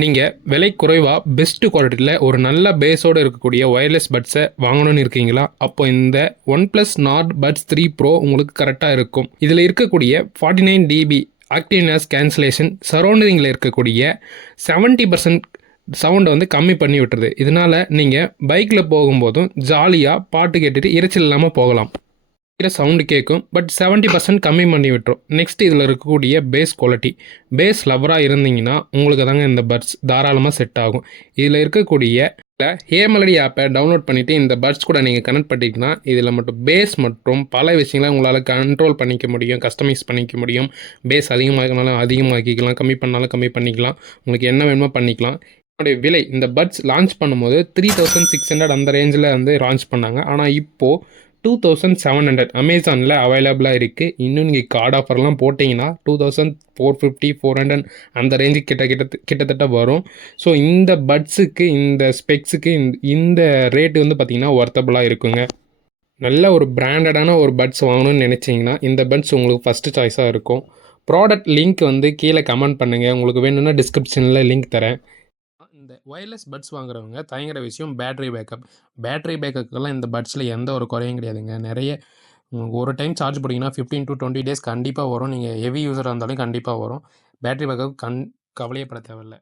நீங்கள் விலை குறைவாக பெஸ்ட்டு குவாலிட்டியில் ஒரு நல்ல பேஸோடு இருக்கக்கூடிய ஒயர்லெஸ் பட்ஸை வாங்கணும்னு இருக்கீங்களா? அப்போ இந்த one plus not puts 3 bro உங்களுக்கு கரெக்டாக இருக்கும். இதில் இருக்கக்கூடிய 49 dB ஆக்டிவ் நாய்ஸ் கேன்சலேஷன் சரௌண்டிங்கில் இருக்கக்கூடிய 70% சவுண்டை வந்து கம்மி பண்ணி விட்டுருது. இதனால் நீங்கள் பைக்கில் போகும்போதும் ஜாலியாக பாட்டு கேட்டுட்டு இரைச்சல் இல்லாமல் போகலாம். சவுண்டு கேட்கும், பட் 70% கம்மி பண்ணி விட்டுரும். நெக்ஸ்ட் இதில் இருக்கக்கூடிய பேஸ் குவாலிட்டி. பேஸ் லவராக இருந்தீங்கன்னா உங்களுக்கு தாங்க இந்த பட்ஸ் தாராளமாக செட் ஆகும். இதில் இருக்கக்கூடிய ஹேமெலடி ஆப்பை டவுன்லோட் பண்ணிவிட்டு இந்த பட்ஸ் கூட நீங்கள் கனெக்ட் பண்ணிட்டீங்கன்னா இதில் மட்டும் பேஸ் மற்றும் பல விஷயங்களை உங்களால் கண்ட்ரோல் பண்ணிக்க முடியும், கஸ்டமைஸ் பண்ணிக்க முடியும். பேஸ் அதிகமாகினாலும் அதிகமாக்கிக்கலாம், கம்மி பண்ணாலும் கம்மி பண்ணிக்கலாம், உங்களுக்கு என்ன வேணுமோ பண்ணிக்கலாம். என்னுடைய விலை இந்த பட்ஸ் லான்ச் பண்ணும்போது 3600 அந்த ரேஞ்சில் வந்து லான்ச் பண்ணாங்க. ஆனால் இப்போது 2700 அமேசானில் அவைலபிளாக இருக்குது. இன்னும் நீங்கள் கார்டு ஆஃபர்லாம் போட்டிங்கன்னா 2450 400 அந்த ரேஞ்சுக்கு கிட்டத்தட்ட வரும். ஸோ இந்த பட்ஸுக்கு இந்த ஸ்பெக்ஸுக்கு இந்த ரேட்டு வந்து பார்த்திங்கன்னா ஒர்த்தபுளாக இருக்குங்க. நல்ல ஒரு பிராண்டடான ஒரு பட்ஸ் வாங்கணும்னு நினச்சிங்கன்னா இந்த பட்ஸ் உங்களுக்கு ஃபஸ்ட்டு சாய்ஸாக இருக்கும். ப்ராடக்ட் லிங்க் வந்து கீழே கமெண்ட் பண்ணுங்கள். உங்களுக்கு வேணும்னா டிஸ்கிரிப்ஷனில் லிங்க் தரேன். இந்த ஒயர்லெஸ் பட்ஸ் வாங்குறவங்க தயங்குற விஷயம் பேட்டரி பேக்கப். பேட்டரி பேக்கப்புக்கெல்லாம் இந்த பட்ஸில் எந்த ஒரு குறையும் கிடையாதுங்க. நிறைய ஒரு டைம் சார்ஜ் போட்டிங்கன்னா 15 to 20 days கண்டிப்பாக வரும். நீங்கள் ஹெவி யூஸராக இருந்தாலும் கண்டிப்பாக வரும். பேட்டரி பேக்கப் கவலையப்பட தேவையில்லை.